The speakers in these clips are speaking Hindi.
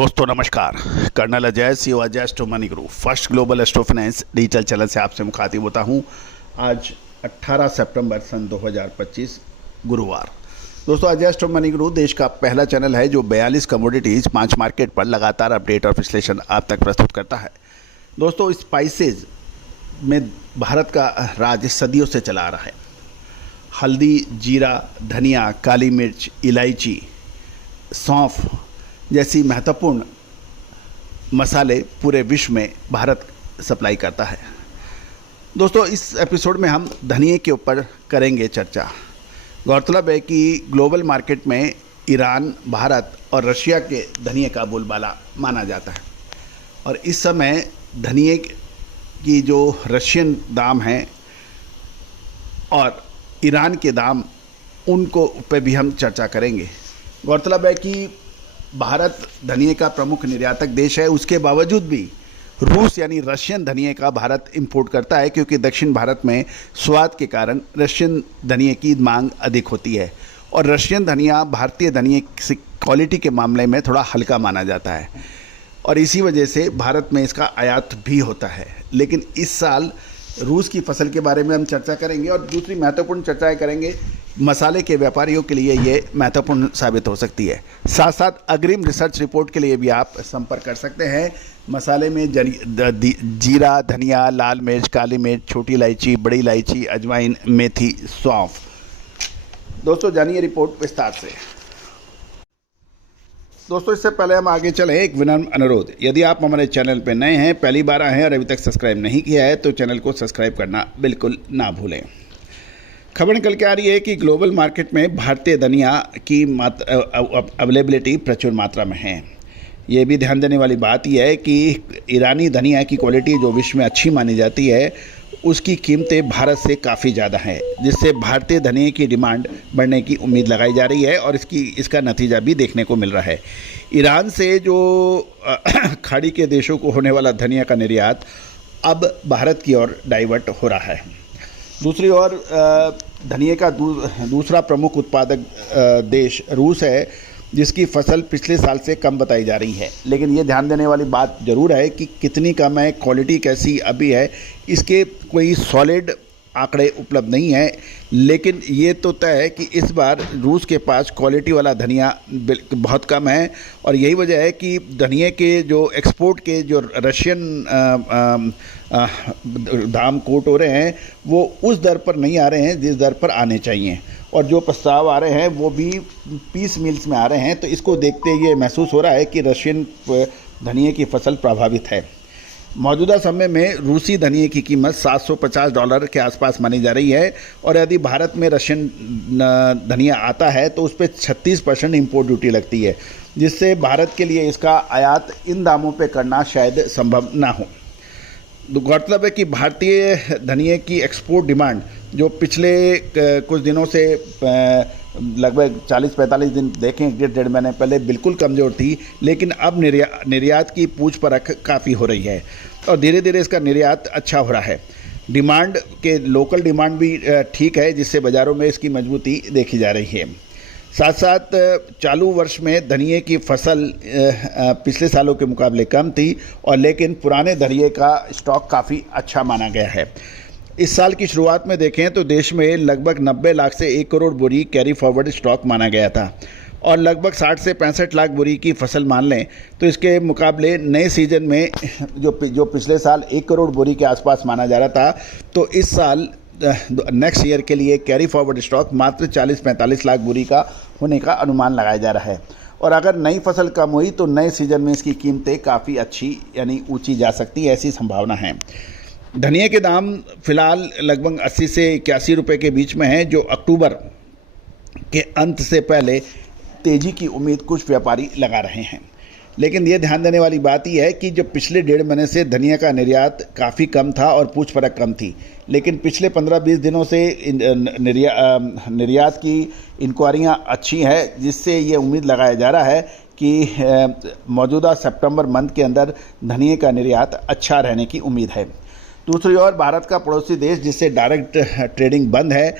दोस्तों नमस्कार। कर्नल अजय सी अजय एस्ट्रो मनी गुरु first global astro finance digital channel से आपसे मुखातिब होता हूं। आज 18 सितंबर सन 2025 गुरुवार। दोस्तों अजय एस्ट्रो मनी गुरु देश का पहला चैनल है जो 42 कमोडिटीज़ 5 मार्केट पर लगातार अपडेट और विश्लेषण आप तक प्रस्तुत करता है। दोस्तों स्पाइसेज में भारत का राज सदियों से चला आ रहा है। हल्दी, जीरा, धनिया, काली मिर्च, इलायची, सौंफ जैसी महत्वपूर्ण मसाले पूरे विश्व में भारत सप्लाई करता है। दोस्तों इस एपिसोड में हम धनिए के ऊपर करेंगे चर्चा। गौरतलब है कि ग्लोबल मार्केट में ईरान, भारत और रशिया के धनिए का बोलबाला माना जाता है और इस समय धनिए की जो रशियन दाम हैं और ईरान के दाम उनको पे भी हम चर्चा करेंगे। गौरतलब है कि भारत धनिए का प्रमुख निर्यातक देश है, उसके बावजूद भी रूस यानी रशियन धनिए का भारत इंपोर्ट करता है क्योंकि दक्षिण भारत में स्वाद के कारण रशियन धनिए की मांग अधिक होती है और रशियन धनिया भारतीय धनिए की क्वालिटी के मामले में थोड़ा हल्का माना जाता है और इसी वजह से भारत में इसका आयात भी होता है। लेकिन इस साल रूस की फसल के बारे में हम चर्चा करेंगे और दूसरी महत्वपूर्ण चर्चाएं करेंगे। मसाले के व्यापारियों के लिए ये महत्वपूर्ण साबित हो सकती है। साथ साथ अग्रिम रिसर्च रिपोर्ट के लिए भी आप संपर्क कर सकते हैं। मसाले में जीरा, धनिया, लाल मिर्च, काली मिर्च, छोटी इलायची, बड़ी इलायची, अजवाइन, मेथी, सौंफ। दोस्तों जानिए रिपोर्ट विस्तार से। दोस्तों इससे पहले हम आगे चलें, एक विनम्र अनुरोध, यदि आप हमारे चैनल पर नए हैं, पहली बार आए हैं और अभी तक सब्सक्राइब नहीं किया है तो चैनल को सब्सक्राइब करना बिल्कुल ना भूलें। खबर निकल के आ रही है कि ग्लोबल मार्केट में भारतीय धनिया की अवेलेबिलिटी प्रचुर मात्रा में है। ये भी ध्यान देने वाली बात यह है कि ईरानी धनिया की क्वालिटी जो विश्व में अच्छी मानी जाती है उसकी कीमतें भारत से काफ़ी ज़्यादा हैं, जिससे भारतीय धनिये की डिमांड बढ़ने की उम्मीद लगाई जा रही है और इसका नतीजा भी देखने को मिल रहा है। ईरान से जो खाड़ी के देशों को होने वाला धनिया का निर्यात अब भारत की ओर डाइवर्ट हो रहा है। दूसरी ओर धनिये का दूसरा प्रमुख उत्पादक देश रूस है, जिसकी फसल पिछले साल से कम बताई जा रही है। लेकिन ये ध्यान देने वाली बात ज़रूर है कि कितनी कम है, क्वालिटी कैसी अभी है, इसके कोई सॉलिड आंकड़े उपलब्ध नहीं है। लेकिन ये तो तय है कि इस बार रूस के पास क्वालिटी वाला धनिया बहुत कम है और यही वजह है कि धनिये के जो एक्सपोर्ट के जो रशियन दाम कोट हो रहे हैं वो उस दर पर नहीं आ रहे हैं जिस दर पर आने चाहिए और जो प्रस्ताव आ रहे हैं वो भी पीस मिल्स में आ रहे हैं। तो इसको देखते ये महसूस हो रहा है कि रशियन धनिये की फसल प्रभावित है। मौजूदा समय में रूसी धनिये की कीमत $750 के आसपास मानी जा रही है और यदि भारत में रशियन धनिया आता है तो उस पर 36% इम्पोर्ट ड्यूटी लगती है, जिससे भारत के लिए इसका आयात इन दामों पे करना शायद संभव ना हो। गौरतलब है कि भारतीय धनिये की एक्सपोर्ट डिमांड जो पिछले कुछ दिनों से लगभग 40-45 दिन देखें, 1.5 महीने पहले बिल्कुल कमज़ोर थी, लेकिन अब निर्यात की पूछ परख काफ़ी हो रही है और धीरे धीरे इसका निर्यात अच्छा हो रहा है। डिमांड के लोकल डिमांड भी ठीक है, जिससे बाज़ारों में इसकी मजबूती देखी जा रही है। साथ साथ चालू वर्ष में धनिये की फसल पिछले सालों के मुकाबले कम थी और लेकिन पुराने धनिये का स्टॉक काफ़ी अच्छा माना गया है। इस साल की शुरुआत में देखें तो देश में लगभग 90 लाख से 1 करोड़ बोरी कैरी फॉरवर्ड स्टॉक माना गया था और लगभग 60 से 65 लाख बोरी की फसल मान लें तो इसके मुकाबले नए सीजन में जो पिछले साल 1 करोड़ बोरी के आसपास माना जा रहा था, तो इस साल नेक्स्ट ईयर के लिए कैरी फॉरवर्ड स्टॉक मात्र 40-45 लाख बोरी का होने का अनुमान लगाया जा रहा है और अगर नई फसल कम हुई तो नए सीजन में इसकी कीमतें काफ़ी अच्छी यानी ऊंची जा सकती है, ऐसी संभावना है। धनिये के दाम फिलहाल लगभग 80 से 81 रुपये के बीच में हैं, जो अक्टूबर के अंत से पहले तेज़ी की उम्मीद कुछ व्यापारी लगा रहे हैं। लेकिन ये ध्यान देने वाली बात यह है कि जब पिछले 1.5 महीने से धनिया का निर्यात काफ़ी कम था और पूछ परख कम थी, लेकिन पिछले 15-20 दिनों से निर्यात की इंक्वायरियाँ अच्छी हैं, जिससे ये उम्मीद लगाया जा रहा है कि मौजूदा सितंबर मंथ के अंदर धनिये का निर्यात अच्छा रहने की उम्मीद है। दूसरी ओर भारत का पड़ोसी देश जिससे डायरेक्ट ट्रेडिंग बंद है,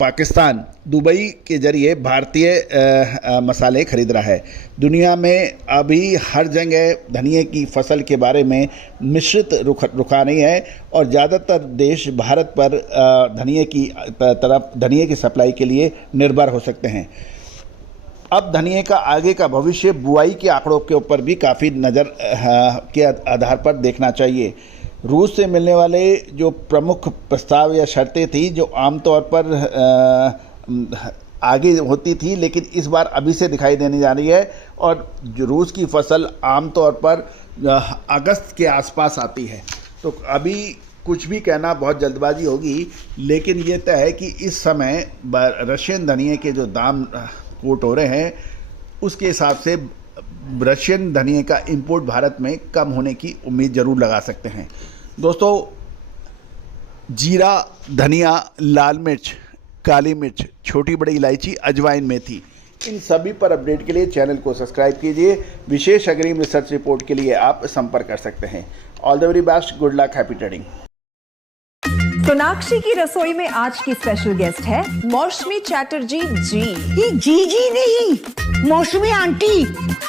पाकिस्तान दुबई के ज़रिए भारतीय मसाले खरीद रहा है। दुनिया में अभी हर जगह धनिए की फसल के बारे में मिश्रित रुखानी है और ज़्यादातर देश भारत पर धनिए की सप्लाई के लिए निर्भर हो सकते हैं। अब धनिए का आगे का भविष्य बुआई के आंकड़ों के ऊपर भी काफ़ी नज़र के आधार पर देखना चाहिए। रूस से मिलने वाले जो प्रमुख प्रस्ताव या शर्तें थी जो आमतौर पर आगे होती थी, लेकिन इस बार अभी से दिखाई देने जा रही है और जो रूस की फसल आमतौर पर अगस्त के आसपास आती है। तो अभी कुछ भी कहना बहुत जल्दबाजी होगी, लेकिन ये तय है कि इस समय रशियन धनिए के जो दाम कोट हो रहे हैं उसके हिसाब से रशियन धनिए का इंपोर्ट भारत में कम होने की उम्मीद ज़रूर लगा सकते हैं। दोस्तों, जीरा, धनिया, लाल मिर्च, काली मिर्च, छोटी बड़ी इलायची, अजवाइन, मेथी, इन सभी पर अपडेट के लिए चैनल को सब्सक्राइब कीजिए। विशेष अग्रिम रिसर्च रिपोर्ट के लिए आप संपर्क कर सकते हैं। All the very best, good luck, happy trading. Sonakshi की रसोई में आज की स्पेशल गेस्ट है मौसमी चैटर्जी जी। ये जी नहीं, मौसमी आंटी।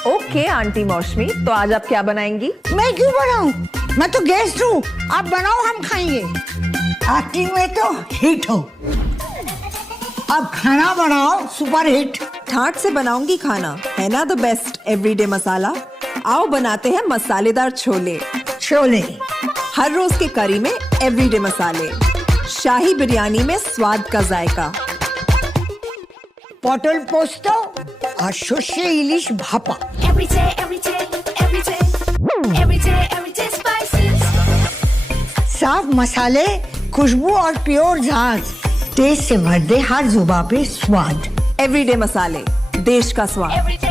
ओके आंटी मौसमी, तो आज आप क्या बनाएंगी? मैं क्यों बनाऊं? मैं तो गेस्ट हूँ, आप बनाओ, हम खाएंगे। एक्टिंग में तो हिट हो, अब खाना बनाओ सुपर हिट। ठाट से बनाऊंगी खाना, है ना द बेस्ट एवरीडे मसाला। आओ बनाते हैं मसालेदार छोले। छोले हर रोज के करी में एवरीडे मसाले, शाही बिरयानी में स्वाद का जायका। पटल पोस्तो और सर्षे इलिश भापा। साफ मसाले, खुशबू और प्योर झांझ, टेस्ट से भर दे हर जुबान पे स्वाद। एवरीडे मसाले, देश का स्वाद।